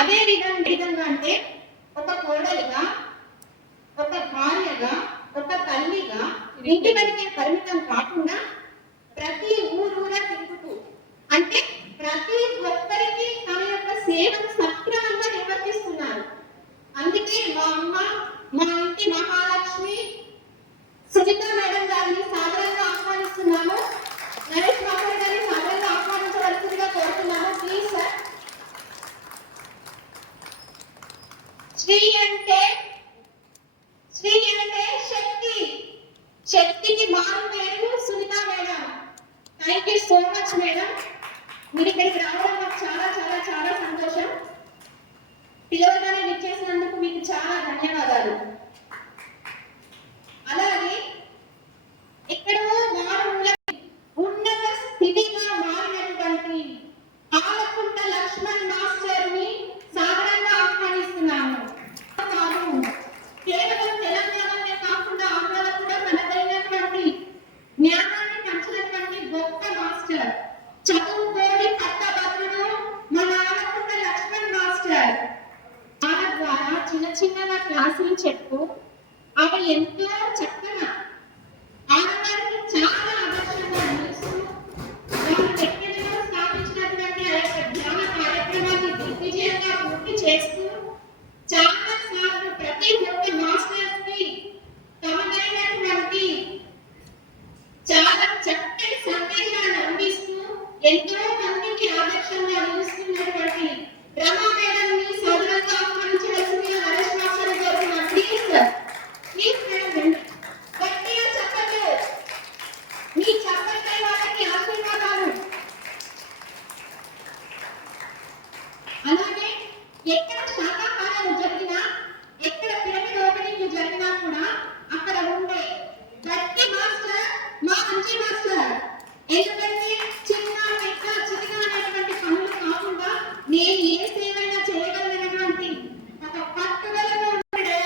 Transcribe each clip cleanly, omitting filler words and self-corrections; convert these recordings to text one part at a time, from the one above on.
అదే విధంగా అంటే ఒక కోడలిగా, ఒక భార్యగా, ఒక తల్లిగా ఇంటి వరకే పరిమితం కాకుండా ప్రతి ఊరూరా తిరుగుతూ అంటే ప్రతి ఒక్కరికి తన యొక్క సేవను సక్రమంగా నిర్వర్తిస్తున్నారు. అందుకే మా అమ్మ, మా ఇంటి మహాలక్ష్మి సుజిత మేడం గారిని సాదరంగా ఆహ్వానిస్తున్నాము. నరేష్ మాస్టర్ గారిని సాదరంగా ఆహ్వానించవలసిందిగా కోరుతున్నాము. Please sir. శ్రీ అంటే శక్తి, శక్తికి మారు పేరు Sunitha madam. Thank you so much madam. మీరు ఇక్కడికి రావడం నాకు చాలా చాలా చాలా సంతోషం. పిలవగానే విచ్చేసినందుకు మీకు చాలా ధన్యవాదాలు. అలాగే ఎక్కడో మారుమూల ఉన్నత స్థితిగా మారినటువంటి ఆలకుంట లక్ష్మణ్ మాస్టర్ ని సాధారణంగా ఆహ్వానిస్తున్నాము. కేవలం తెలంగాణనే కాకుండా ఆంధ్రలో కూడా తనదైనటువంటి జ్ఞానాన్ని పంచినటువంటి గొప్ప మాస్టర్, చదువుకోని పట్టభద్రుడు మన ఆలకుంట లక్ష్మణ్ మాస్టర్. ఆమె ద్వారా చిన్న చిన్నగా క్లాసులు చెప్తూ ఆమె ఎంతో చక్కగా ఆడవారికి చాలా ఆదర్శంగా నిలుస్తూ వారు వ్యక్తిలో స్థాపించినటువంటి ఆ యొక్క ధ్యాన కార్యక్రమాన్ని దిగ్విజయంగా పూర్తి చేస్తూ చాలా సార్లు ప్రతి ఒక్క మాస్టర్స్ కి తమదైనటువంటి చాలా చక్కటి సందేశాలను అందిస్తూ ఎంతో మందికి ఆదర్శంగా నిలుస్తున్నటువంటి రమా మేడం ని సాధారణంగా ఆహ్వానించవలసిందిగా నరేష్ మాస్టర్ గారు ప్లీజ్ మేడం గట్టిగా చెప్పండి. మీ చెప్పండి వాళ్ళకి ఆశీర్వాదాలు. అలాగే ఎక్కడ శాకాహారం జరిగినా, ఎక్కడ పిరమిడ్ ఓపెనింగ్ జరిగినా కూడా అక్కడ ఉండే గట్టి మాస్టర్ మా మంచి మాస్టర్. ఎందుకంటే చిన్న పెద్ద చిన్న అనేటువంటి పనులు కాకుండా నేను ఏ సేవైనా చేయగలిగినటువంటి ఒక పట్టుదలలో ఉండే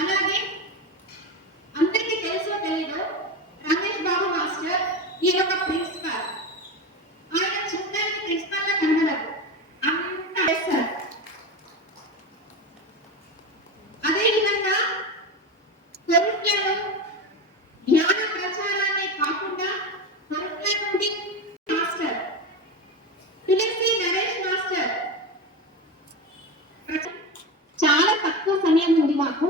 అలాగే అందరికీ తెలుసో తెలీదు, రమేష్ బాబు మాస్టర్ ఈ యొక్క ప్రిన్సిపల్. ఆయన చూడడానికి ప్రిన్సిపల్ గా కనబడరు, అంత చేస్తారు. అదేవిధంగా కొరుట్లలో జ్ఞాన ప్రచారాన్ని కాకుండా కొరుట్ల నుండి మాస్టర్ పిలిసి నరేష్ మాస్టర్ చాలా తక్కువ సమయం ఉంది మాకు,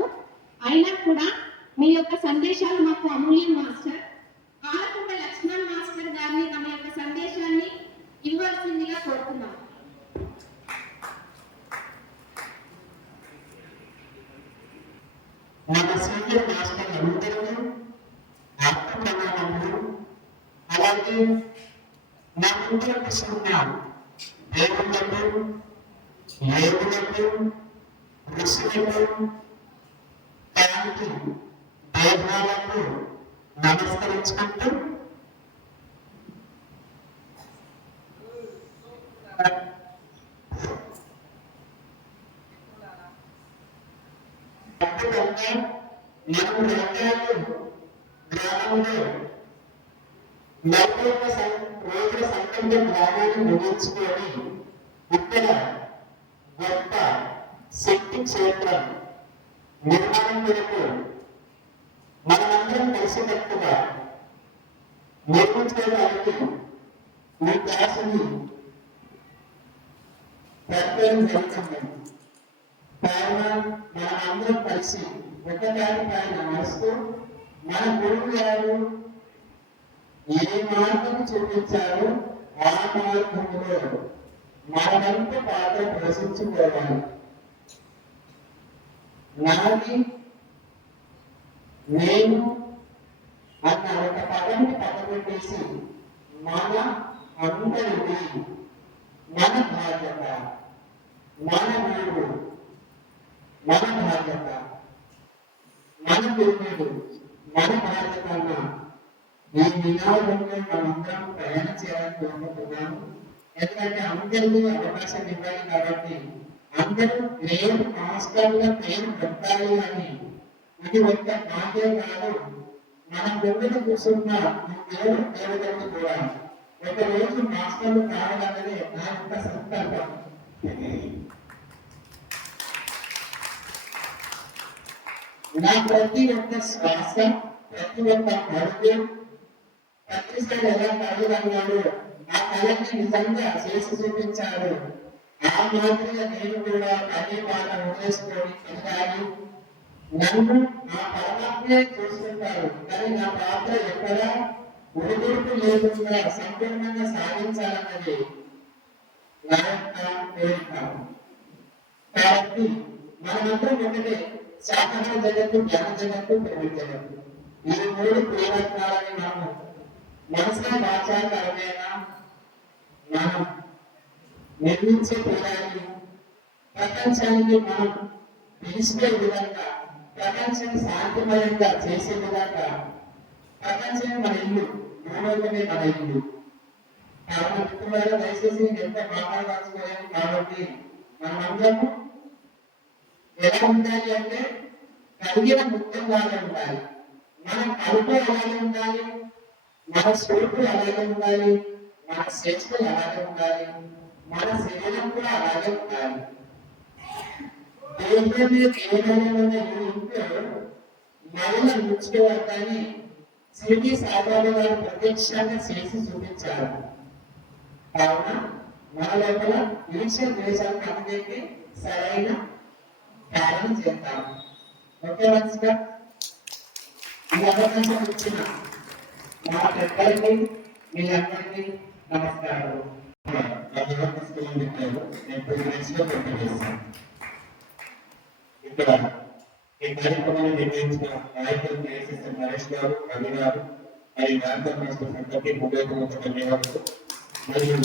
అయినా కూడా మీ యొక్క సందేశాలు మాకు అమూల్యం మాస్టర్. ఆలకుంట లక్ష్మణ్ మాస్టర్ గారిని తమ యొక్క సందేశాన్ని ఇవ్వాల్సిందిగా కోరుతున్నాం. మన సీనియర్ మాస్టర్ అందరికీ ఆత్మ ప్రమాణములు, అలాగే నా ముందర కూర్చున్న దేవుళ్లకు, యోగులకు, ఋషులకు, తనకి దేవాలకు నమస్కరించుకుంటూ మనము రంగాలు గ్రామంలో 41 రోజుల సంకల్ప గ్రామాన్ని ముగించుకొని ఇక్కడ గొప్ప శక్తి క్షేత్రం నిర్మాణం కొరకు మనమందరం కలిసికట్టుగా నిర్మించడానికి ఈ క్లాసుని ప్రయత్నం జరుగుతుంది. కావున మనమందరం కలిసి ఒకదాని పైన నడుస్తూ మన గురువు గారు ఏ మార్గం చూపించారో ఆ మార్గంలో మనమంతా పాత్ర పోషించుకోవాలి. నాది నేను అన్న ఒక పదాన్ని పక్కపెట్టేసి మన అందరిది, మన బాధ్యత, మన గురువు, మన బాధ్యత, మన గురువుడు, మన బాధ్యత అన్న ఈ నినాదంలో మనందరం ప్రయాణం చేయాలని కోరుకుంటున్నాను. ఎందుకంటే అందరికీ అవకాశం ఇవ్వాలి కాబట్టి అందరూ నేను మాస్టర్గా పేరు పెట్టాలి అని ఇది ఒక్క మాటే కాదు, మనం ముందు కూర్చున్న ఈ దేవుడు దేవుడు కూడా ఒకరోజు మాస్టర్లు కావాలన్నది నా యొక్క సంకల్పం. నా ప్రతి ఒక్క శ్వాస, ప్రతి ఒక్క అడుగు, ప్రతిసారి ఎలా కలుగుతున్నాడు ఆ కళని నిజంగా చేసి చూపించాడు. ఆ మాదిరిగా నేను కూడా అదే బాధ వదిలేసుకొని ఎదగాలి. నన్ను నా పరమాత్మే చూసుకుంటారు, కానీ నా పాత్ర ఎక్కడ ఉడుదుడుకు లేకుండా సంపూర్ణంగా సాధించాలన్నది నా యొక్క కోరిక. కాబట్టి మనమందరం ఒకటే, శాకాహార జగత్తు, జ్ఞాన జగత్తు, ప్రవృత్తి జగత్తు, ఈ మూడు ప్రియరత్నాలని మనము మనసులో వాచాకరమైన మనం నిర్మించే తీరాన్ని ప్రపంచానికి మనం పిలిచిపోయే విధంగా, ప్రపంచాన్ని శాంతిమయంగా చేసే విధంగా, ప్రపంచమే మన ఇల్లు, భూలోకమే మన ఇల్లు. కావున మిత్రులారా, దయచేసి ఎంత మాట్లాడాల్సిపోయాము. కాబట్టి మనమందరము ఎలా ఉండాలి అంటే కలిగిన ముఖ్యం లాగా ఉండాలి, మనం కలుపు అలాగే ఉండాలి, మన స్వరూపు అలాగే ఉండాలి, మన శక్తులు అలాగే ఉండాలి, మన శరీరం కూడా అలాగే ఉండాలి. దేవుడి మీద కేవలమైన ఇంట్లో మరణ ముచ్చుకోవాలి, కానీ సిరి సాయిబాబా గారు ప్రత్యక్షంగా చేసి చూపించారు. కావున మన లోపల ఈర్ష్య ద్వేషాలను అందరికీ సరైన కారణం చేస్తాం. ఓకే మంచిగా ఈ అవకాశం ఇచ్చిన మా పెద్దలకి, మీ అందరికీ నమస్కారాలు. ఇక్కడ ఈ కార్యక్రమాన్ని నిర్వహించిన నాయకులు కేసీఎస్ నరేష్ గారు, రవి గారు, మరియు డాక్టర్ మాస్టర్ సంఘకి హృదయపూర్వక ధన్యవాదాలు. మరియు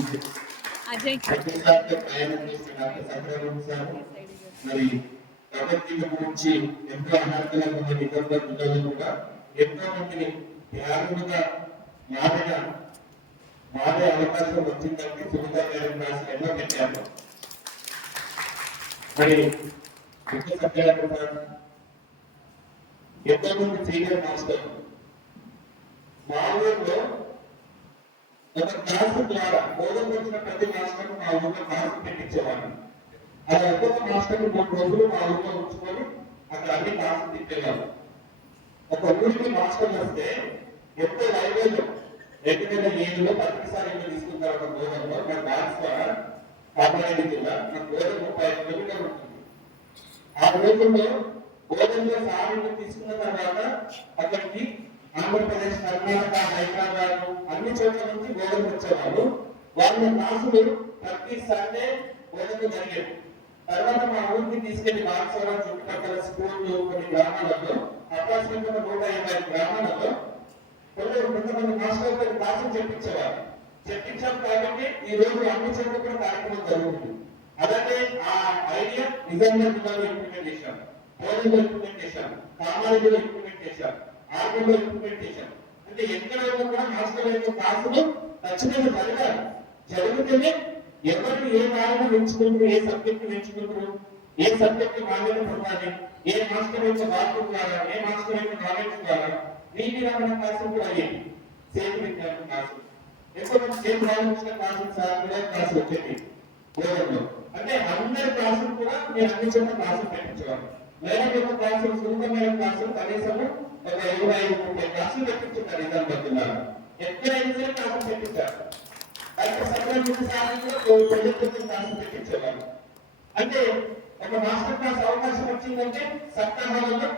ప్రతిసారితో ప్రయాణం చేసిన డాక్టర్ సత్యనారాయణ సార్, మరి భగవద్గీత గురించి ఎంతో అనార్థంగా ఉన్న నిబంధనలు కూడా ఎంతో మందిని త్యాగులుగా మారే అవకాశం వచ్చిందంటే సునీత గారి రాసిన ఎన్నో పెట్టారు. మరి సత్యనారాయణ సార్ ఎంతో మంది సీనియర్ మాస్టర్ మా ఊళ్ళో ఒక క్లాసు ద్వారా బోధన వచ్చిన ప్రతి మాస్టర్ మా ఊళ్ళో క్లాసు పెట్టించేవాడు. అది ఒక్కొక్క మాస్టర్ 3 రోజులు మా ఊళ్ళో ఉంచుకొని అక్కడ అన్ని క్లాసులు తిప్పేవాడు. ఒక ఊరికి మాస్టర్ వస్తే ఎంతో లైబ్రరీలో 2007లో ప్రతిసారి తీసుకున్న తర్వాత బోధనలో మన డాన్స్ ద్వారా కాపాడేది జిల్లా మన బోధన 35 కిలోమీటర్లు ఉంటుంది. ఆ రోజుల్లో బోధనలో సాగులు తీసుకున్న తర్వాత అక్కడికి ఆంధ్రప్రదేశ్, కర్ణాటక, హైదరాబాద్ అన్ని చోట్ల నుంచి బోధనకు వచ్చేవాళ్ళు. వాళ్ళ క్లాసులు ప్రతి సండే బోధనలు జరిగేవి. తర్వాత మా ఊరికి తీసుకెళ్లి బాక్సవరం చుట్టుపక్కల స్కూళ్ళు, కొన్ని గ్రామాలలో అప్రాక్సిమేట్గా 150 గ్రామాలలో కొంతమంది మాస్టర్లు క్లాసులు చెప్పించేవారు. చెప్పించాం కాబట్టి ఈ రోజు అన్ని చోట్ల కూడా కార్యక్రమం జరుగుతుంది. అలాగే ఆ ఐడియా నిజంగా ఇంప్లిమెంట్ చేశాం, బోధనలో ఇంప్లిమెంట్ చేశాం, కామారెడ్డిలో ఇంప్లిమెంట్ చేశాం, ఆర్మీలో ఇంప్లిమెంట్ చేశాం. అంటే ఎక్కడ కూడా మాస్టర్ యొక్క క్లాసులు ఖచ్చితంగా జరగాలి. జరిగితేనే ఎవరు ఏ కారణం ఎంచుకుంటారు, ఏ సబ్జెక్ట్ ఎంచుకుంటారు, ఏ సబ్జెక్ట్ మాన్యత పొందాలి, ఏ మాస్టర్ యొక్క మార్పు ద్వారా, ఏ మాస్టర్ యొక్క నాలెడ్జ్ ద్వారా నీటి రమణ క్లాసులు కూడా అయ్యేది. సేతు విజ్ఞానం క్లాసులు ఎక్కువ సేతు రామకృష్ణ క్లాసులు సార్ కూడా క్లాసులు వచ్చేది బోధనలో. అంటే అందరి క్లాసులు కూడా నేను అన్ని చోట్ల క్లాసులు పెట్టించేవాడు. మేడం యొక్క క్లాసులు, సులభమైన క్లాసులు కనీసం ఒక 25-30 క్లాసులు పెట్టించున్నారు. నిజామాబాద్ ఎక్కడైనా సరే క్లాసులు పెట్టించారు. క్లాసులు పెట్టించేవారు. అంటే ఒక మాస్టర్ క్లాస్ అవకాశం వచ్చిందంటే సప్తాహాలలో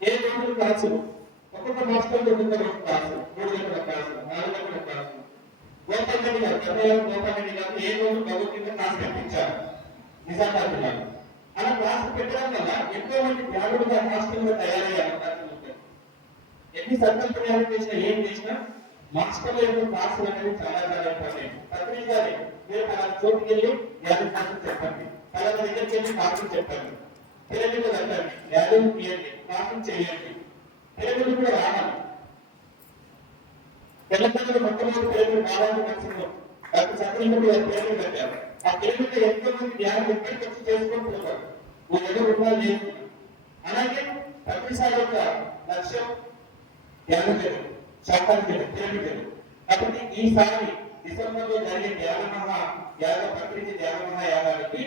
7 రోజులు క్లాసులు, ఒక్కొక్క మాస్టర్ ఒక్కొక్క రోజు క్లాసు, 3 గంటల క్లాసు, 4 గంటల క్లాసు. గోపాల్ గారు 7 రోజులు భగవద్గీత క్లాస్ పెట్టించారు నిజామాబాద్ గారు. అలా క్లాసు పెట్టడం వల్ల ఎంతో మంది జ్ఞానులుగా మాస్టర్లుగా తయారయ్యే అవకాశం ఉంటుంది. ఎన్ని సంకల్పనలు చేసినా, ఏం చేసినా మాస్టర్ల యొక్క క్లాసులు అనేది చాలా చాలా ఇంపార్టెంట్. పత్రికలే మీరు అలా చోటుకి వెళ్ళి జ్ఞానం క్లాసులు చెప్పండి, పలానా దగ్గరికి వెళ్ళి క్లాసులు చెప్పండి, పిల్లలు కట్టండి, జ్ఞానం తీయండి, క్లాసులు చేయండి. పిల్లలు కూడా రావాలి. తెలంగాణలో మొట్టమొదటి పిల్లలు రావాలి మనసులో డాక్టర్ సత్యనారాయణ గారు పిల్లలు కట్టారు. ఆ పిల్లలకి ఎంతో మంది జ్ఞానం ఎక్కడికి వచ్చి చేసుకుంటున్నారు. మీ దగ్గర ఉండాలి. అలాగే ప్రతిసారి యొక్క లక్ష్యం ధ్యానించదు, శాంతించదు, ప్రేమించదు. కాబట్టి ఈసారి డిసెంబర్లో జరిగే యాగ ప్రకృతి ధ్యాన మహాయాగానికి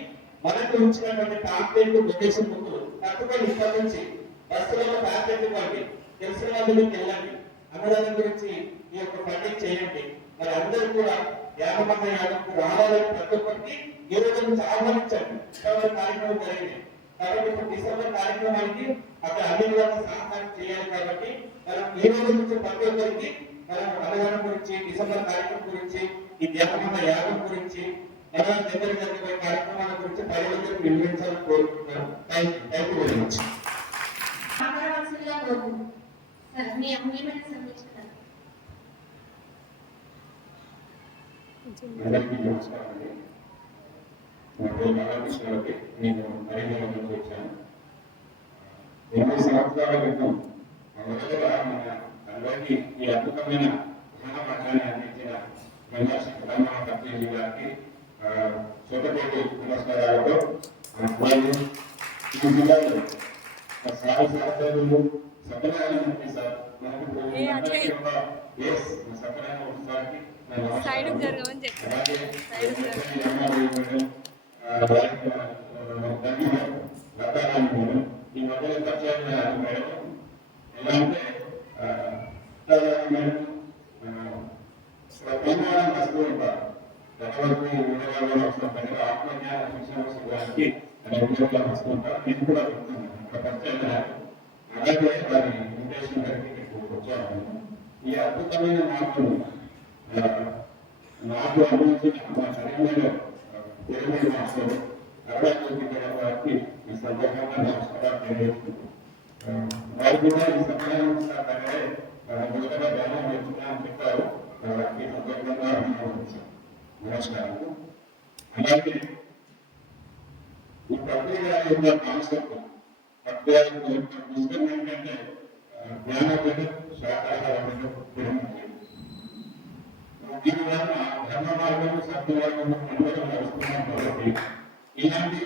మనకు ఉంచినటువంటి టార్గెట్ డొనేషన్ బుక్ తక్కువ ఇప్పటి నుంచి బస్సులలో టార్గెట్ ఇవ్వండి, తెలిసిన వాళ్ళకి వెళ్ళండి, అన్నదానం గురించి ఈ యొక్క ఫండింగ్ చేయండి. మరి అందరూ కూడా యాగ మహాయాగంకు రావాలని ప్రతి ఒక్కరికి ఈ రోజు నుంచి ఆహ్వానించండి. కార్యక్రమం జరిగింది కాబట్టి ఇప్పుడు డిసెంబర్ కార్యక్రమానికి అక్కడ అన్ని విధాలుగా సహకారం చేయాలి. కాబట్టి మనం ఈ రోజు నుంచి ప్రతి ఒక్కరికి మనం అన్నదానం గురించి, డిసెంబర్ కార్యక్రమం గురించి, ఈ ధ్యాన యాగం గురించి, మన దగ్గర జరిగే కార్యక్రమాల గురించి ప్రజలందరికీ వివరించాలని కోరుకుంటున్నాను. Thank you very much. అందరికీ నమస్కారం అండి. నా పేరు బాలకృష్ణరావు. నేను కరీంనగర్ నుంచి వచ్చాను. 20 సంవత్సరాల క్రితం మొదటగా మన అందరికీ ఈ అద్భుతమైన ఘనపట్టాన్ని అందించిన గంగాశ్రీ తెలంగాణ కర్తీజీ గారికి శుభకోటి నమస్కారాలతో మరియు ఈ జిల్లాలో సాయి శాస్త్రులు సత్యనారాయణ సార్ సత్యనారాయణ సార్కి సైడ్ జరగమని చెప్పారు. ఈ మధ్యలో పరిచయం మేడం ఎలా అంటే తెలంగాణ వస్తూ ఉంటారు. గతవరకు వినగాల్లో వస్తున్న పెద్దగా ఆత్మజ్ఞాన శిక్షణ శిబిరానికి ఉద్యోగాలు వస్తూ ఉంటారు. నేను కూడా పరిచయం అలాగే దాని ఇంటేషన్ గారికి వచ్చాను. ఈ అద్భుతమైన మార్పులు నాకు అనుభవించిన మా శరీరంలో తెలుగు మాస్టర్ వారికి ఈ సందర్భంగా నమస్కారం తెలియజేస్తున్నాను. వారు కూడా ఈ సమయాన్ని మొదటగా ధ్యానం నేర్చుకున్నామని చెప్పారు. వారికి సందర్భంగా నమస్కారం. అలాగే ఈ ప్రక్రియ యొక్క కాన్సెప్ట్ పుస్తకం ఏంటంటే జ్ఞాన శాఖాహారం దీనివల్ల ధర్మ మార్గం సత్య మార్గం అందరూ నడుస్తున్నాం. కాబట్టి ఇలాంటి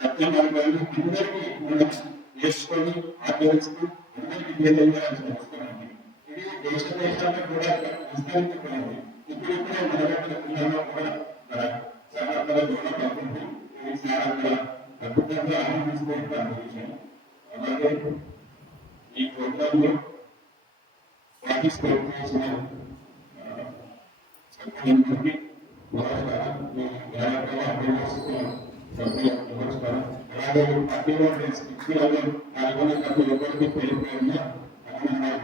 సత్య మార్గాలు అందరికీ మనం నేర్చుకొని ఆచరిస్తూ అందరికీ తెలియజేయాల్సిన అవసరం. ఇది దేశ దేశాల్లో కూడా విస్తరించిపోయింది. ఇప్పుడిప్పుడే మనగట్ల జిల్లాలో కూడా చాలా దూరం పడుతుంది. ఇది చాలా అద్భుతంగా ఆనందిస్తూ విషయం. అలాగే ఈ ప్రోగ్రాంలో పార్టిసిపేట్ చేసిన నమస్కారం. అలాగే పార్టీలో శిక్షణలో పాల్గొన్న ప్రతి ఒక్కరికి పేరు పేరున అభినందనలు.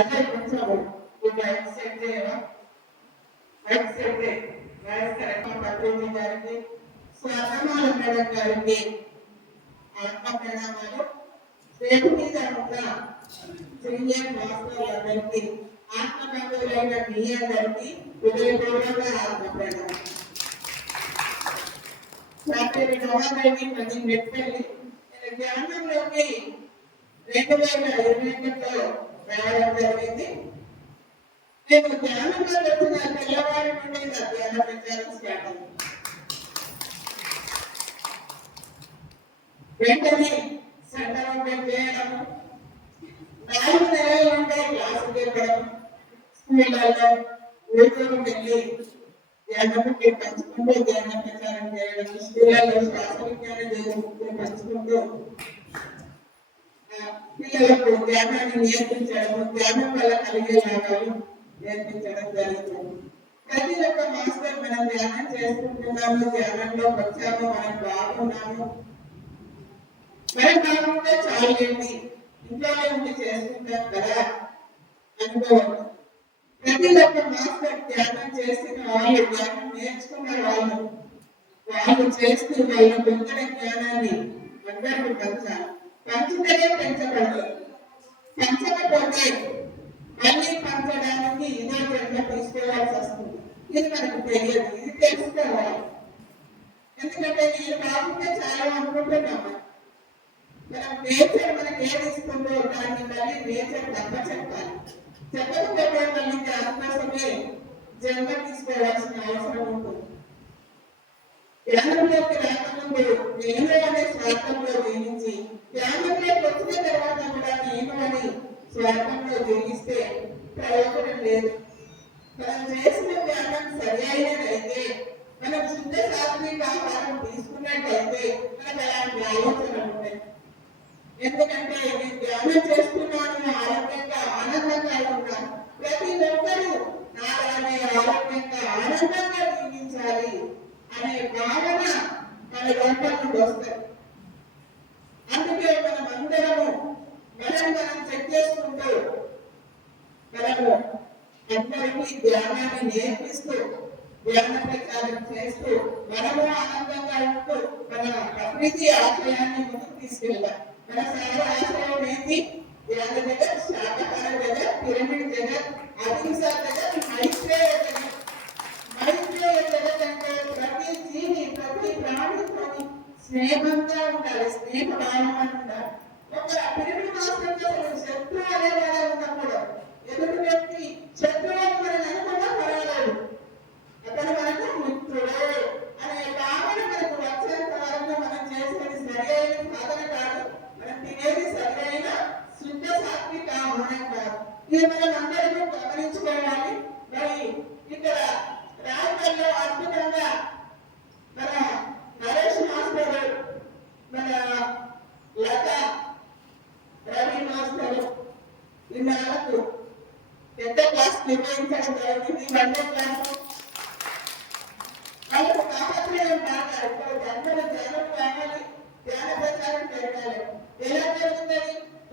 అదే కొంచెం సెట్ చేయవా పత్రిజీ గారికి, స్వర్ణమాల మేడం గారికి ఆత్మ ప్రణామాలు. రేపు సీనియర్ మాస్టర్ గారికి, ఆత్మబంధువులైన మీయా గారికి హృదయపూర్వక ఆత్మ ప్రణామాలు. నా పేరు నవాదేవి, పది మెట్పల్లి. నేను ధ్యానంలోకి 2021లో రావడం జరిగింది. నేను ధ్యానంలో వచ్చిన తెల్లవారి నుండి నా ధ్యాన ప్రచారం స్టార్ట్ అయింది. వెంటనే సంకల్పం చేయడం, 4 నెలల నుండి క్లాసు చెప్పడం, స్కూళ్ళలో ఊరుకు వెళ్ళి ధ్యానంకి పంచుకుంటూ ధ్యాన ప్రచారం చేయడం, స్కూళ్ళలో శ్వాస విజ్ఞానం పంచుకుంటూ పిల్లలకు ధ్యానాన్ని నేర్పించడం, ధ్యానం వల్ల కలిగే లాభాలు నేర్పించడం జరుగుతుంది. ప్రతి ఒక్క మాస్టర్ మనం ధ్యానం చేసుకుంటున్నాము, ధ్యానంలో వచ్చాము, మనం బాగున్నాము, మనం బాగుంటే చాలండి, ఇంట్లోనే ఉండి చేసుకుంటాం కదా అనుకోవడం. ప్రతి ఒక్క మాస్టర్ ధ్యానం చేసిన వాళ్ళు, ధ్యానం నేర్చుకున్న వాళ్ళు చేస్తూ వాళ్ళు పొందిన జ్ఞానాన్ని అందరికీ పంచాలి. పంచితేనే పెంచబడదు, పెంచకపోతే మళ్ళీ పంచడానికి ఇదే జన్మ తీసుకోవాల్సి వస్తుంది. ఇది మనకు తెలియదు, ఇది తెలుసుకోవాలి. ఎందుకంటే నేను బాగుంటే చాలా అనుకుంటున్నాము. మనం నేచర్ మనకి ఏది ఇస్తుందో దాన్ని మళ్ళీ నేచర్ తప్ప చెప్పాలి. చెప్పకపోతే మళ్ళీ జన్మ తీసుకోవాల్సిన అవసరం ఉంటుంది. ధ్యానంలోకి రాకముందు నేను అనే స్వార్థంలో జీవించి ధ్యానంలోకి వచ్చిన తర్వాత కూడా నేను అని స్వార్థంలో జీవిస్తే ప్రయోజనం లేదు. మనం చేసిన ధ్యానం సరి అయినదైతే, మనం శుద్ధ సాత్విక ఆహారం తీసుకున్నట్టయితే మనకు అలాంటి ఆలోచనలు ఉంటాయి. ఎందుకంటే నేను ధ్యానం చేస్తున్నాను, ఆరోగ్యంగా ఆనందంగా ఉన్నాను, ప్రతి ఒక్కరూ నాలానే ఆరోగ్యంగా ఆనందంగా జీవించాలి అనే భావన మన లోపల నుండి వస్తుంది. అందుకే మనం అందరము మనం చెక్ చేసుకుంటూ మనము అందరికీ ధ్యానాన్ని నేర్పిస్తూ ధ్యాన ప్రచారం చేస్తూ మనము ఆనందంగా ఉంటూ మన ప్రకృతి ఆశయాన్ని ముందుకు తీసుకెళ్తాం. మన సార ఆశయం ఏంటి? ధ్యాన జగత్, శాకాహార జగత్, పిరమిడ్ జగత్, అహింసా జగత్, మైత్రేయ జగత్. మైత్రేయ జగత్ అంటే ప్రతి జీవి ప్రతి ప్రాణితో స్నేహంగా ఉండాలి, స్నేహ భావం అని ఉండాలి. ఒక పిరమిడ్ మాస్టర్తో శత్రువు అనేవాడే ఉన్నప్పుడు ఎదుటి వ్యక్తి శత్రువు అని మనం అనుకున్నా పర్వాలేదు, అతను మనకు మిత్రుడే అనే భావన మనకు వచ్చేంత వరకు మనం చేసేది సరి అయిన సాధన కాదు, మనం తినేది సరి అయిన శుద్ధ సాత్విక ఆహారం కాదు. ఇది మనం అందరికీ గమనించుకోవాలి. మరి ఇక్కడ రాజకీయాల్లో అద్భుతంగా మన నరేష్ మాస్టర్, మన లత రవి మాస్టర్ ఇన్నాళ్ళకు పెద్ద క్లాస్ నిర్వహించడం జరిగింది. 100 క్లాసు వాళ్ళకు తాపత్రయం బాగా ఇప్పుడు అందరూ ధ్యానం కావాలి, ధ్యాన ప్రచారం జరగాలి. ఎలా జరుగుతుంది?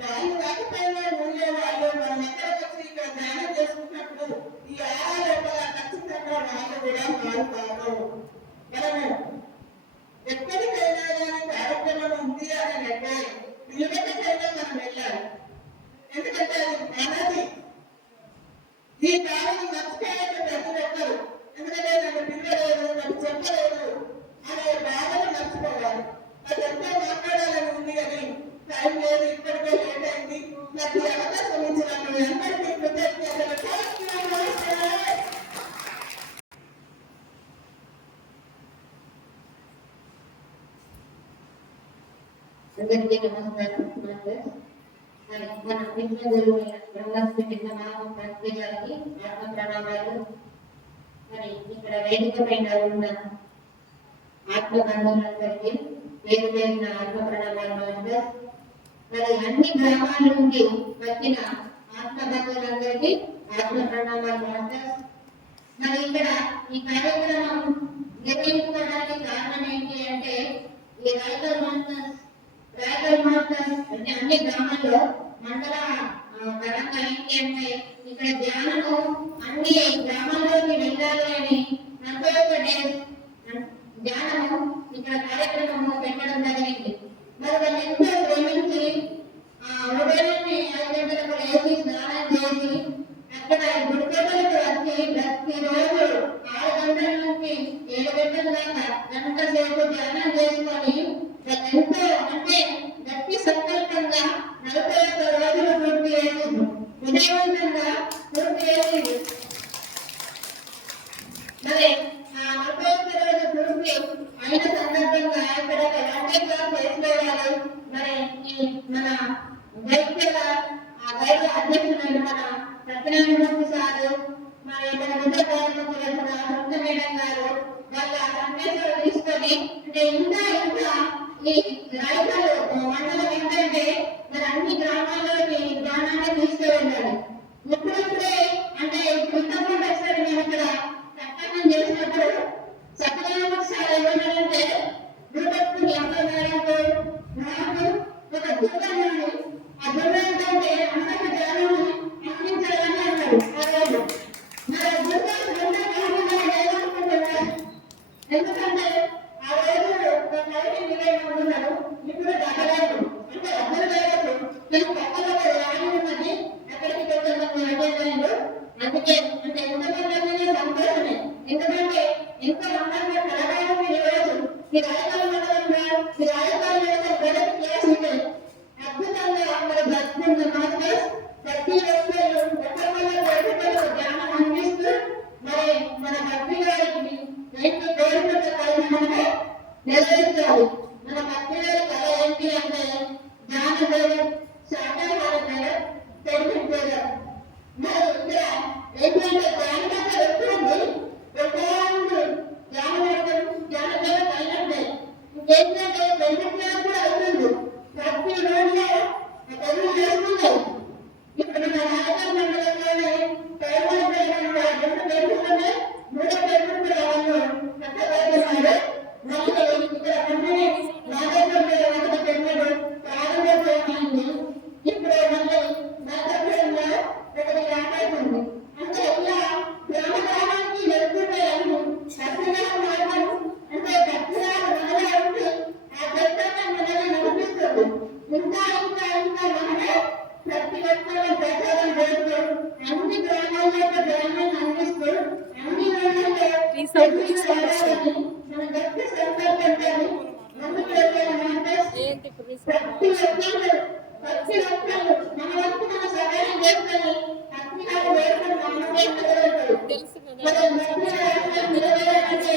వాళ్ళు కాకపోయినా ఊళ్ళో వాళ్ళు మనం ఎక్కడికి వచ్చి ఇక్కడ ధ్యానం చేసుకున్నప్పుడు ఈ ఆహార ఖచ్చితంగా వాళ్ళు కూడా మారుతారు. మనము ఎక్కడికైనా కానీ కార్యక్రమం ఉంది అని అంటే పిల్లలకైనా మనం వెళ్ళాలి. ఎందుకంటే అది మనది. ఈ కాలం మర్చిపోయాక ప్రతి ఒక్కరు, ఎందుకంటే నాకు పిల్లలేదు, నాకు చెప్పలేదు అనే బాధను మర్చిపోవాలి. నాకు ఎంతో మాట్లాడాలని ఉంది అని టైం లేదు, ఇప్పటికే లేట్ అయింది. నాకు ఈ అవకాశం ఇచ్చినప్పుడు అందరికీ కృతజ్ఞతలు. అందరికీ నమస్కారం. మన విద్య గురువు బ్రహ్మశ్రీ విద్యమాత్రి గారికి ఆత్మ ప్రణామాలు. మరి ఇక్కడ వేదిక పైన ఉన్న ఆత్మ బంధువులందరికీ వేరు వేరున ఆత్మ ప్రణామాలు. మరి అన్ని గ్రామాల నుండి వచ్చిన ఆత్మ బంధువులందరికీ ఆత్మ ప్రణామాలు మాస్టర్స్. మరి ఇక్కడ ఈ కార్యక్రమం నిర్వహించుకోవడానికి కారణం ఏంటి అంటే ఈ రైతర్ మాస్టర్స్ అంటే అన్ని గ్రామాల్లో మండల పరంగా ఏంటి అంటే ఇక్కడ ధ్యానము అన్ని గ్రామాల్లోకి వెళ్ళాలి అని 41 డేస్ ధ్యానము ఇక్కడ కార్యక్రమము పెట్టడం జరిగింది. మరి వాళ్ళు ఎంతో ప్రేమించి ఉదయాన్నే 5 గంటలకు లేచి స్నానం చేసి అక్కడ గుడికోటలకు వచ్చి ప్రతిరోజు 6 గంటల నుంచి 7 గంటల దాకా గంట సేపు ధ్యానం చేసుకొని ఎంతో అంటే గట్టి సంకల్పంగా 41 రోజులు పూర్తి చేసింది, విజయవంతంగా పూర్తి చేసింది. మరి ఆ 41 రోజు పూర్తి అయిన సందర్భంగా ఇక్కడ వంటగా చేసుకోవాలి. మరి ఈ మన వైద్యుల అధ్యక్షులైన మన సత్యనారాయణ సారు, మరి మన విద్యార్థుల మేడం గారు వాళ్ళ సందేశాలు తీసుకొని అంటే ఇంకా ఈ రైతులు మండలం ఏంటంటే మరి అన్ని గ్రామాల్లోని జ్ఞానాన్ని తీసుకువెళ్ళాలి. ఇప్పుడిప్పుడే అంటే ఇంతకుముందు ఒకసారి మేము ఇక్కడ సత్సంగం చేసినప్పుడు సత్యనారాయణ సార్ ఏమన్నారంటే రూపకు ఎంతో మేరకు నాకు ఒక దుర్గం ఉంది, ఆ దుర్గం ఏంటంటే అందరికీ జ్ఞానాన్ని అందించాలని అన్నారు ఆ రోజు. మరి దుర్గం ఏమనుకుంటున్నారు? ఎందుకంటే ఆ రోజు ఉన్నారు, ఇప్పుడు డబ్బలేదు అంటే అర్థం లేదు. నేను పక్కన రాని ఉన్నది ఎక్కడికి వెళ్ళాను. అందుకే అంటే ఎంతమంది సంతోషమే, ఎందుకంటే ఎంతో అందంగా కలగాలని ఈరోజు ఈ రాజకాల మండలంలో ఈ రాజకాల క్లాస్ ఉంటే అద్భుతంగా మరి బ్రతుకున్న మాస్టర్స్ ప్రతి ఒక్కరు జ్ఞానం అందిస్తూ మరి ఎటువంటి జానపద వ్యక్తులండి ప్రజలు జానపదం జానపదం అయినట్టే ఇంకేంటంటే పెళ్ళిట్లో కూడా అవుతుంది ప్రతి రోజులో పెళ్లి చేస్తున్నాయి ఇప్పుడు మన రాజా మండలంలోనే పైరుడు రెండు పెరుగుతున్నాయి మూడో పెరుగుడు కూడా వాళ్ళు కట్టబడుతున్నారు మళ్ళీ ఇక్కడ కంపెనీ నాగేశ్వరంలో ఒకటి పెరుగుడు ప్రారంభమైంది ఇప్పుడు మళ్ళీ నాగేశ్వరంలో ఒకటి రాబోతుంది అంటే ఇలా గ్రామ గ్రామానికి వెళ్తున్నాయని సత్యనారాయణ మార్గం అంటే సత్యనారాయణ మనలో ఉండి ఆ పెద్దగా మనల్ని నడిపిస్తుంది ఇంకా ఇంకా ఇంకా మనమే ప్రతి ఒక్కరూ ప్రచారం చేస్తూ అన్ని గ్రామాల్లో గ్రామాన్ని అందిస్తూ అన్ని ఊళ్ళలో మన గట్టి సంకల్పంతో ముందుకు వెళ్ళాలి ఏంటి ఇప్పుడు ప్రతి ఒక్కరు మన వరకు మన సహాయం చేసుకొని అగ్నిగా వేడుకొని మనమే నిలబడతారు తెలుసు కదా. మన గట్టి రాష్ట్రం నిలబడాలంటే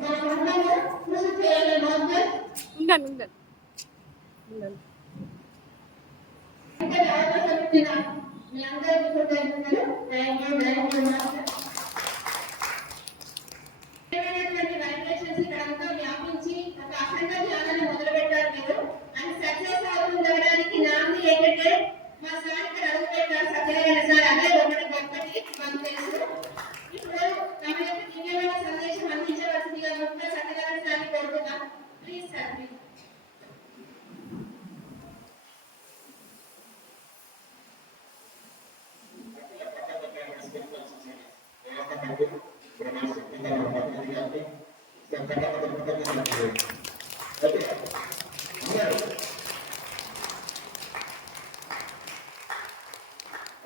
మన అందరూ కృషి చేయాలి మాస్టర్ ఉండను ఉండను ఉండను. ఇక్కడ అవకాశం ఇచ్చిన మీ అందరికీ కృతజ్ఞతలు. Thank you master. వైబ్రేషన్స్ ఇక్కడ అంతా వ్యాపించి ఒక అఖండ ధ్యానాన్ని మొదలు పెట్టారు మీరు అది సక్సెస్ అవుతుందనడానికి నాంది ఏంటంటే మా సార్ ఇక్కడ అడుగు పెట్టారు సత్యనారాయణ సార్ అదే ఒకటి గొప్పటి మాకు తెలుసు. ఇప్పుడు తమ యొక్క దివ్యమైన సందేశం అందించవలసిందిగా ముఖ్య సత్యనారాయణ సార్ని కోరుతున్నాం. Please sir please.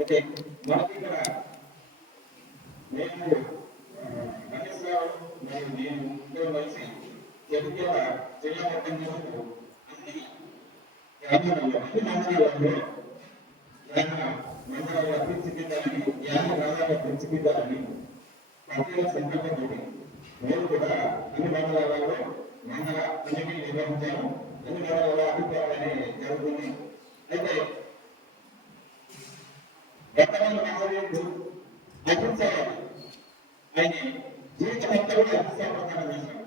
ఓకే మనకి ఇక్కడ నేను గణేష్ గారు మరియు నేను ఇద్దరు కలిసి జగిత్యాల జిల్లా మొత్తంలో అన్ని గ్రామాలలో అన్ని మండలాలలో మండలాల తీర్చిదిద్దాలని జ్ఞాన రాజాల తీర్చిదిద్దాలని ప్రత్యేక సంకల్పంతో నేను కూడా అన్ని మండలాలలో మండల ఎన్నికలు నిర్వహించాను. అన్ని మండలాల అభిప్రాయాలని జరుగుతుంది. అయితే ఎంతమంది మండలీయుడు అహింసాలి ఆయన జీవితం అంతా కూడా అహింసా ప్రచారం చేశాడు.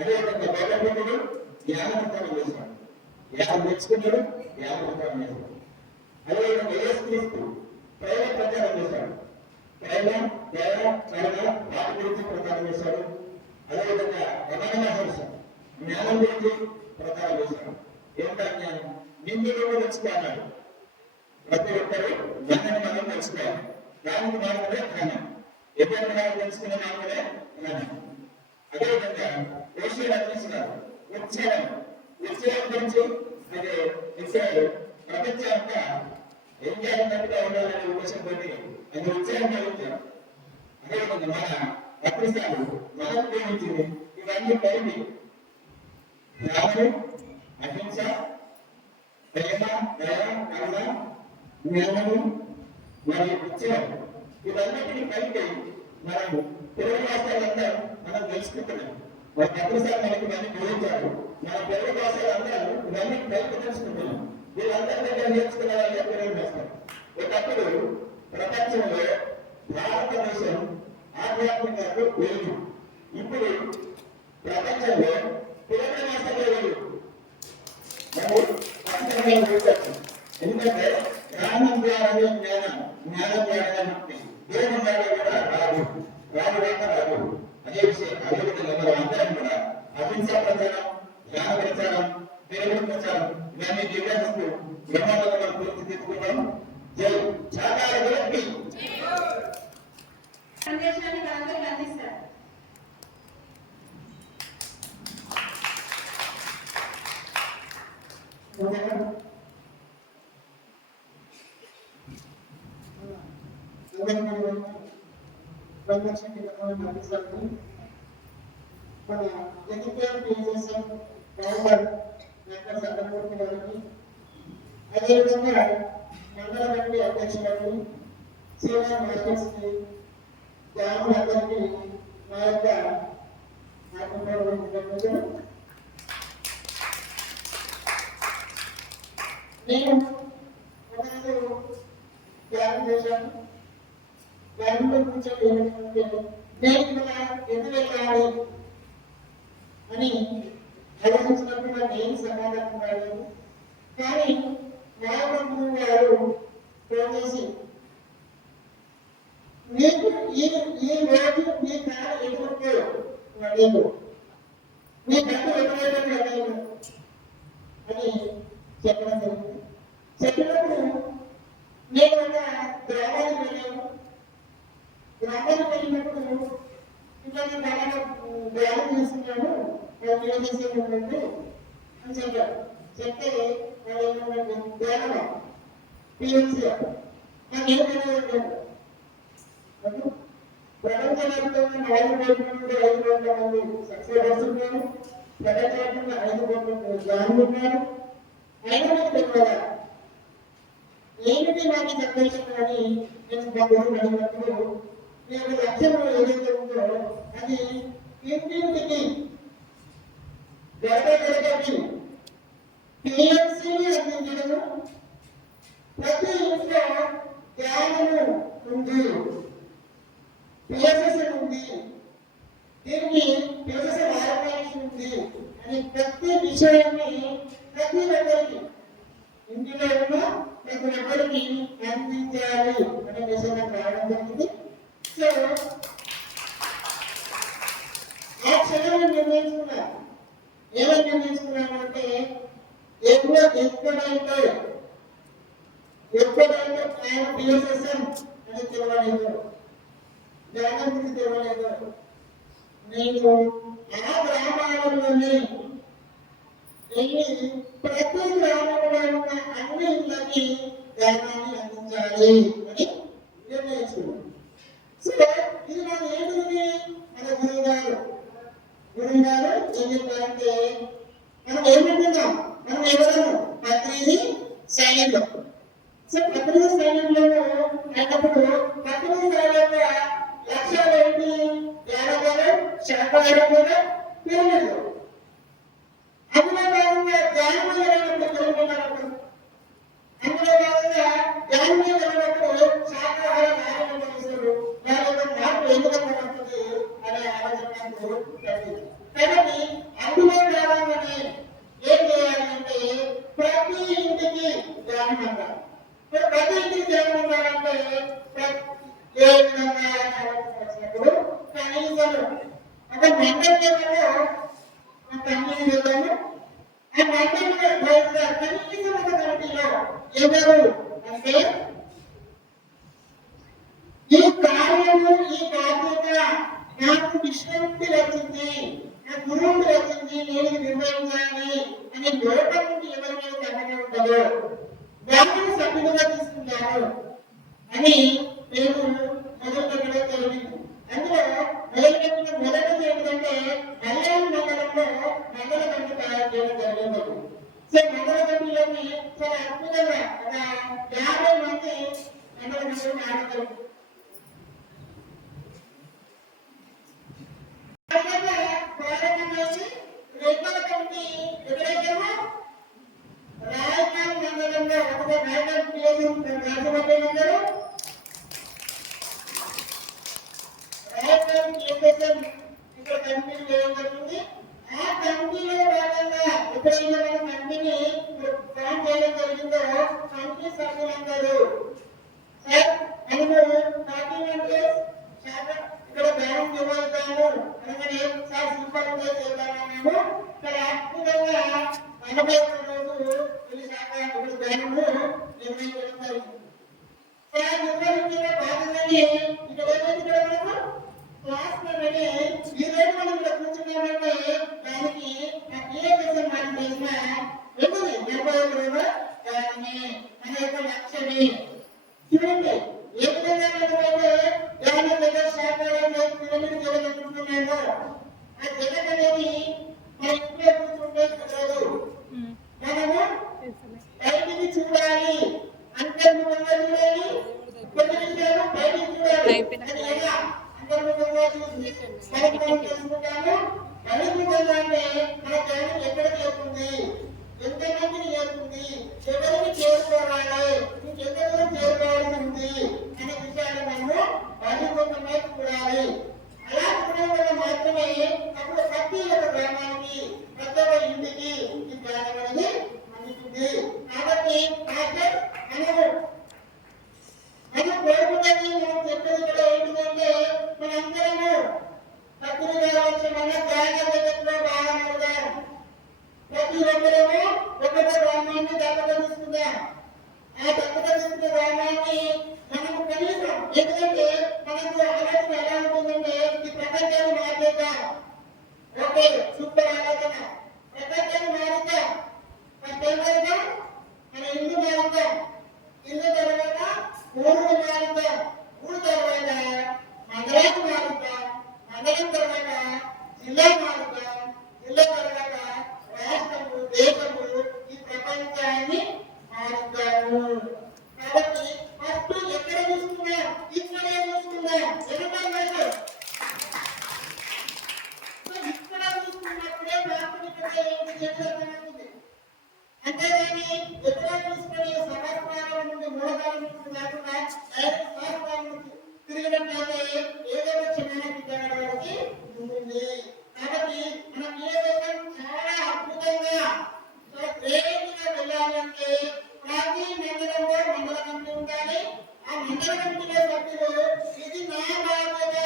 అదేవిధంగా వేదభూముడు జ్ఞాన ప్రచారం చేశాడు. జ్ఞానం నేర్చుకున్నాడు, జ్ఞాన ప్రచారం చేశాడు. అదేవిధంగా యేసుక్రీస్తు ప్రేమ ప్రచారం చేశాడు. ప్రేమ దయ కరుణ వాటి గురించి ప్రచారం చేశాడు. అదేవిధంగా రమణ మహర్షి జ్ఞానం గురించి ప్రచారం చేశాడు. ఏంటా జ్ఞానం? నిందులు నేర్చుకున్నాడు. ప్రతి ఒక్కరు జ్ఞానాన్ని మనం నేర్చుకోవాలి. దానికి మాత్రమే జ్ఞానం. ఎటువంటి మనం తెలుసుకున్న మాత్రమే జ్ఞానం. అదేవిధంగా యోషి రచించినారు ఉత్సవం. ఉత్సవం గురించి అదే ఇస్రాయల్ ప్రపంచం అంతా ఏం చేయాలన్నట్టుగా ఉండాలనే ఉద్దేశంతో అది ఉత్సవం కలిగించారు. అదేవిధంగా మన పత్రికలు మనం ప్రేమించింది ఇవన్నీ కలిపి జ్ఞానం, అహింస, ప్రేమ, దయ, కరుణ, జ్ఞానము మరియు ఉత్సవం ఇవన్నిటిని కలిపి మనము తెలుగు రాష్ట్రాలంతా మనం తెలుసుకుంటున్నాం. మన పత్రికలు మనకి ఇవన్నీ బోధించారు. మన తెలుగు భాషలందరూ ఇవన్నీ కలిపి తెలుసుకుంటున్నాం. వీళ్ళందరి దగ్గర నేర్చుకునే వాళ్ళే తెలుగు రాష్ట్రం. ఒకప్పుడు ప్రపంచంలో భారతదేశం ఆధ్యాత్మికతకు వెలుగు. ఇప్పుడు ప్రపంచంలో తెలుగు రాష్ట్రంలో వెలుగు. మనం ఖచ్చితంగా చూడవచ్చు. ఎందుకంటే జ్ఞానం ద్వారానే జ్ఞానం, జ్ఞానం ద్వారానే ముక్తి. దేవుని ద్వారా కూడా రాదు, రాదు లేక రాదు. అదే విషయం. అదేవిధంగా మనం అందరం కూడా అహింసా ప్రచారం, జ్ఞాన ప్రచారం, తెలుగు ప్రచారం ఇవన్నీ నిర్వహిస్తూ బ్రహ్మాండంగా మనం తీర్చిదిద్దుకుంటాం. జై చాకాల గురించి సందేశాన్ని అందరికీ అందిస్తారు. మన జగిత్యాల పిఎస్ఎం డైరెక్టర్ డాక్టర్ సంగమూర్తి గారికి, అదేవిధంగా మండల కమిటీ అధ్యక్షులకు, సీనియర్ మాస్టర్స్కి, గ్రాములందరికీ నా యొక్క నేను ఒకరోజు ధ్యానం చేశాను. దానిలో కూర్చొని నేను ఇక్కడ ఎందుకు వెళ్ళాలి అని ఆలోచించినప్పుడు నేను సమాధానం రాలేదు. కానీ నాయకుడు గారు ఫోన్ చేసి నీకు ఈ రోజు మీ కాలు ఎదుర్కో నీకు నీ కట్టు ఎదురైతే అని చెప్పడం జరిగింది. చెప్పినప్పుడు నేను ఒక గ్రామానికి వెళ్ళాను. గ్రామానికి వెళ్ళినప్పుడు ఇంకా నేను బాగా ధ్యానం చేస్తున్నాను, చేసే ఉండండి అని చెప్పారు. చెప్తే వాళ్ళు ఏమన్నాడు, ధ్యానమా పిఎంసీ నాకేమనేది ఉంటాడు. ప్రపంచవ్యాప్తంగా 4,500 మంది సబ్స్క్రైబర్స్ ఉన్నారు. ప్రపంచవ్యాప్తంగా 5 కోట్ల ధ్యానులు ఉన్నారు. అయినా మీకు తెలియదా ఏమిటి నాకు సందేశం అని నేను మా గురువు అడిగినప్పుడు నేను లక్ష్యం ఏదైతే ఉందో అది ఇంటింటికి గడపకి టీఎంసీని అందించడము, ప్రతి ఇంట్లో ధ్యానము ఉంది, పిఎస్ఎస్ ఉంది, దీనికి పిఎస్ఎస్ ఆర్గనైజేషన్ ఉంది అని ప్రతి విషయాన్ని ప్రతి ఒక్కరికి ఇంటిలో ఉన్న ప్రతి ఒక్కరికి అందించాలి అనే విషయం రావడం జరిగింది. సో ఆ క్షణం నిర్ణయించుకున్నారు. ఏమని నిర్ణయించుకున్నాను అంటే ఎక్కడైతే ఆయన పిఎస్ఎస్ఎం అని తెలవలేదు, ధ్యానం గురించి తెలవలేదు, నేను ఆ గ్రామాలలోనే ప్రతి గ్రామంలో ఉన్న అన్ని ఇళ్ళకి ధ్యానాన్ని అందించాలి అని నిర్ణయించుకున్నాను. సో ఇది నాకు ఏంటిది, మన గురువు గారు ఏం చెప్పారంటే మనం ఏమంటున్నాం, మనం ఎవరము పత్రిని సైన్యంలో. సో పత్రిక సైన్యంలో అయినప్పుడు పత్రిక సైన్యంలో లక్ష్యాలు ఏంటి, ధ్యానం శాఖాహారం పిరమిడ్లు. అందులో భాగంగా ధ్యానం వెళ్ళినప్పుడు పిరమిడ్లు, అందులో భాగంగా ధ్యానం వెళ్ళినప్పుడు శాఖాహార ధ్యానం చేస్తారు. దాని యొక్క మార్పు ఎందుకు పడుతుంది అనే ఆలోచనకు కాబట్టి అందులో భాగంగానే ఏం చేయాలంటే ప్రతి ఇంటికి ధ్యానం అంటారు. ప్రతి ఇంటికి ధ్యానం ఉండాలంటే ఏ విధంగా ఆలోచించినప్పుడు కనీసం ఒక మండలంలో కమిటీ వేద్దాము. ఆ మండలంలో కనీసం ఒక కమిటీలో ఎవరు అంటే ఈ కార్యము ఈ బాధ్యత నాకు విష్ణువుకి వచ్చింది, నా గురువుకి వచ్చింది, నేను నిర్వహించాలి అనే లోపల నుండి ఎవరికైనా కమిటీ ఉంటుందో దానిని సభ్యులుగా తీసుకుంటారు అని మేము మొదలుపెట్టడం జరిగింది. అందులో మొదలుపెట్టిన మొదటిది ఏంటంటే కళ్యాణ మండలంలో మండల కమిటీ తయారు చేయడం జరిగింది. సో మండల కమిటీలోని చాలా అద్భుతంగా ఒక 50 మంది మండల కమిటీని ఆడతారు. రెండవ కమిటీ ఎదురైతేమో రాయకాల్ మండలంలో ఒక రాయకాల్ రాజమండ్రి మండలం రాయకాల్ పిఎస్ఎస్ఎం ఇక్కడ కమిటీలు వేయడం జరుగుతుంది. ఆ కమిటీలో భాగంగా ఎప్పుడైనా మన కమిటీని ఫామ్ చేయడం జరిగిందో కమిటీ సభ్యులందరూ సార్ మనము 40 మెంబర్స్ ఇక్కడ ధ్యానం నిర్వహిస్తాము అనగానే సార్ సింపల్ చేద్దామన్నాము. ఇక్కడ అద్భుతంగా 41 రోజు ధ్యానము నిర్వహించడం జరిగింది. సార్ నిర్వహించిన భాగంగానే ఇక్కడ ఏమైంది, ఇక్కడ మనము క్లాస్ లోనే ఈ రోజు మనం ఇక్కడ కూర్చున్నామంటే దానికి పిఎస్ఎస్ఎం మనం చేసిన ఎందుకు 41 రోజు ధ్యానమే మన యొక్క లక్ష్యమే. చూడండి ఏ విధంగా మనమైతే ధ్యానం దగ్గర శాఖాహారం పిరమిడ్ జగనుకుంటున్నామో ఆ జగన్ అనేది మన ఇంట్లో కూర్చుంటే కుదరదు. మనము బయటికి చూడాలి, అంతర్ముఖంగా చూడాలి, కొన్ని విషయాలు బయటికి చూడాలి. అది ఎలా అంతర్ముఖంగా చూసి మనకి మనం తెలుసుకుంటాము. బహిర్ముఖంగా అంటే మన ధ్యానం ఎక్కడికి వెళ్తుంది, ఎంతమందిని చేరుతుంది, ఎవరిని చేరుకోవాలి, ఇంకెంతవరకు చేరుకోవాల్సి ఉంది అనే విషయాలు మనము ఎందుకంటే మనకు ఆలోచన ఎలా ఉంటుందంటే ఈ ప్రపంచాన్ని మార్చేద్దాం. ఓకే, సూపర్ ఆలోచన. ప్రపంచాన్ని మారుద్దాం. ఫస్ట్ ఏం చేద్దాం? మన ఇల్లు మారుద్దాం. ఇల్లు తర్వాత ఊరును మారుద్దాం. ఊరు తర్వాత మండలాన్ని మారుద్దాం. మండలం తర్వాత జిల్లా మారుద్దాం. జిల్లా తర్వాత రాష్ట్రము, దేశము, ఈ ప్రపంచాన్ని మారుద్దాము. కాబట్టి ఫస్ట్ ఎక్కడ చూసుకున్నాం? ఇక్కడే చూసుకున్నాం. ఎందుకంటే ఇక్కడ చూసుకున్నప్పుడే వాస్తవికత ఏంటి చేయాలనుకుంది. అంతేగాని ఎక్కడ చూసుకొని సమర్పణల నుండి మూలకాల నుండి కాకుండా శాస్త్రాల నుంచి తిరిగినట్లయితే ఏదో చిన్న విద్యాలయానికి ఉంటుంది. కాబట్టి మన నియోజకవర్గం చాలా అద్భుతంగా వేగంగా వెళ్ళాలంటే ప్రతి మండలంలో మండల కమిటీ ఉండాలి. ఆ మండల కమిటీలో సభ్యులు ఇది నా బాధ్యత,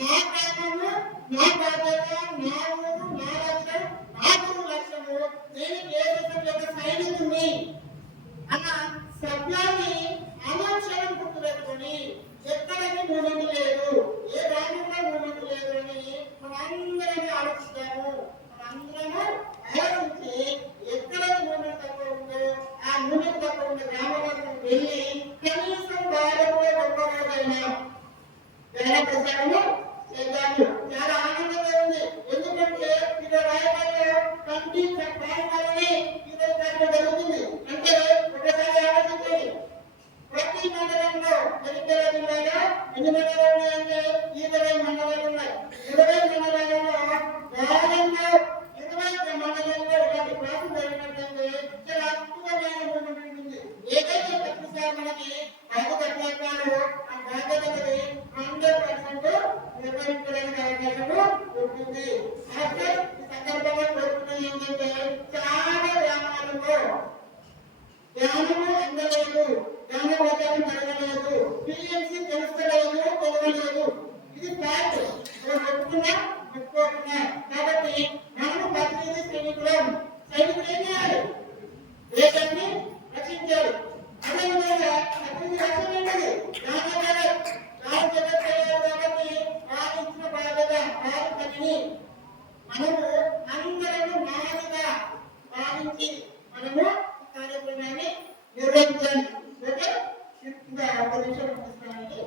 నా గ్రామము, నా బాధ్యత, నా ఊరు, నా లక్ష్యం, నా గురు లక్ష్యము, నేను దేశం యొక్క సైనికుడిని అన్న సభ్యాన్ని అనుక్షణం గుర్తుపెట్టుకొని ఎక్కడికి మూమెంట్ లేదు, ఏ గ్రామంలో మూమెంట్ లేదు అని మనందరం ఆలోచిస్తాము. మనందరము ఆలోచించి ఎక్కడికి మూమెంట్ తక్కువ ఉందో ఆ మూమెంట్ తక్కువ ఉన్న గ్రామాలకు వెళ్ళి కనీసం వారంలో గొప్పవారైనా వేల ప్రచారము చేద్దాము. చాలా ఆనందంగా ఉంది. ఎందుకంటే ఇది రాయబారిలో కంటి ప్రాంతాలని ఇది జరుగుతుంది. అంటే ఒకసారి ఆలోచించండి, ప్రతి మండలంలో చరిత్ర జిల్లాలో ఎన్ని మండలాలు ఉన్నాయంటే 20 మండలాలు ఉన్నాయి. 20 మండలాలలో వారంలో 20 మండలాల్లో ఇలాంటి క్లాసులు జరిగినట్లయితే చాలా అద్భుతమైన మూమెంట్ ఉంటుంది. ఏదైతే ప్రతిసారి మనకి బాధ్యతలు ఆ బాధ్యతలని 100% నిర్వహించడానికి అవకాశము ఉంటుంది. అయితే ఈ సందర్భంగా కోరుకున్నది ఏంటంటే చాలా గ్రామాలలో జ్ఞానము అందలేదు, జ్ఞాన ప్రచారం జరగలేదు, టీఎంసీ తెలుస్తలేదు, తెలియలేదు. ఇది ఫ్యాక్ట్. ఒప్పుకున్నా ఒప్పుకోకున్నా. కాబట్టి మనము ప్రతినిధి సైనికులం. సైనికులు ఏం చేయాలి? దేశాన్ని రక్షించాలి. అదేవిధంగా ప్రతినిధి రక్షణ ఏంటిది? రాజు జగత్ చేయాలి. కాబట్టి వారు ఇచ్చిన బాధ్యత, వారి పనిని మనము అందరము మాదిగా భావించి మనము కార్యక్రమాన్ని నిర్వహించాలి. ఓకే, ఇంకా ఒక నిమిషం ఇస్తానండి.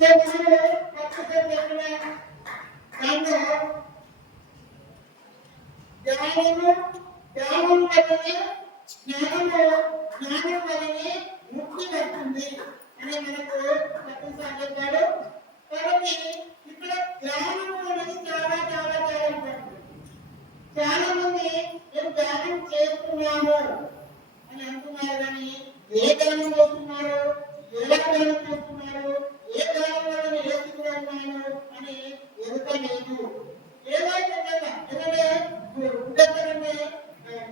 చెప్పిన దాంట్లో జ్ఞానం వలనే ముక్తి వస్తుంది అని మనకు ప్రతిసారి చెప్పాడు. కాబట్టి ఇక్కడ జ్ఞానం అనేది చాలా చాలా చాలా ఇంపార్టెంట్. చాలా మంది మేము ధ్యానం చేస్తున్నాము అని అంటున్నారు, కానీ ఏ ధ్యానం చేస్తున్నారు, ఎలా ధ్యానం చేస్తున్నారు, ఏ ధ్యానం వల్ల ఏ స్థితిలో ఉన్నాను అని ఎదుకలేదు. ఏదో ఎందుకంటే ఉద్దరణే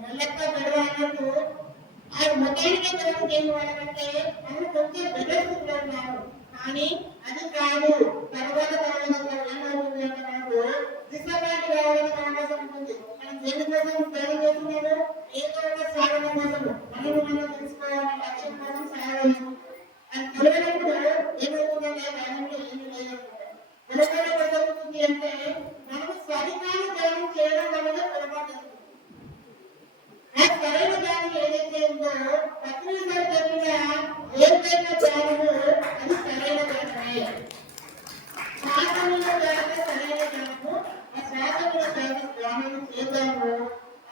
మెల్లక్క బెడవ అన్నట్టు ఆ మొత్తానికి ధ్యానం చేయని వాళ్ళకంటే మనం కొంచెం బెటర్ స్థితిలో ఉన్నాము. కానీ అది కాదు. తర్వాత ఏమవుతుంది అంటే మనకు డిసప్పాయింట్ కావాలని అవకాశం ఉంటుంది. మనం దేనికోసం ధ్యానం చేస్తున్నాము? ఏదో ఒక సాధన కోసం, మనం తెలుసుకోవాలని లక్ష్యం కోసం సాధన. అది తెలియనప్పుడు ఏమవుతుందంటే ధ్యానంలో ఏమీ లేదనుకుంటాం. పొరపాటు జరుగుతుంది అంటే మనము సరికాని ధ్యానం చేయడం వల్ల పొరపాటు జరుగుతుంది. ఆ సరైన ధ్యానం ఏదైతే ఉందో ప్రతిసారి చెప్పిన ఏదైనా ధ్యానము అది సరైన ధ్యానమే. శ్వాసంలో ధ్యానమే సరైన ధ్యానము. ఆ శ్వాసంలో ధ్యానం చేద్దాము.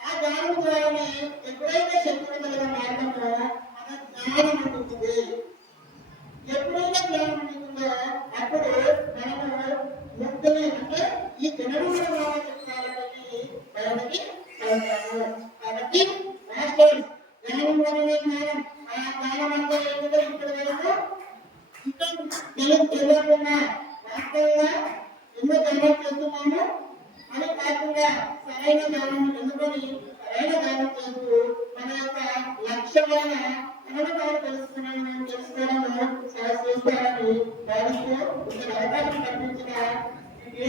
ఆ ధ్యానం ద్వారానే ఎప్పుడైతే శక్తివంతులుగా మారుతామో మన జ్ఞానం అందుతుంది. ఎప్పుడైతే జ్ఞానం అందుతుందో అప్పుడు మనము ముక్తులే, అంటే ఈ జనరుల చెప్తారని బయటకి వెళ్తాము. కాబట్టి మాస్టర్ జ్ఞానం వలనే జ్ఞానం. ఆ జ్ఞానం అంటే ఏంటో ఇప్పటి వరకు ఇంకా తెలియకుండా వాస్తవంగా ఎన్నో ధ్యానం చేస్తున్నాము అని కాకుండా సరైన ధ్యానం ఎందుకొని సరైన ధ్యానం చేస్తూ మన యొక్క లక్ష్యమైన మనను తెలుసుకోవడంలో చేస్తారని భావిస్తూ ఇక్కడ అవకాశం కల్పించిన ఈ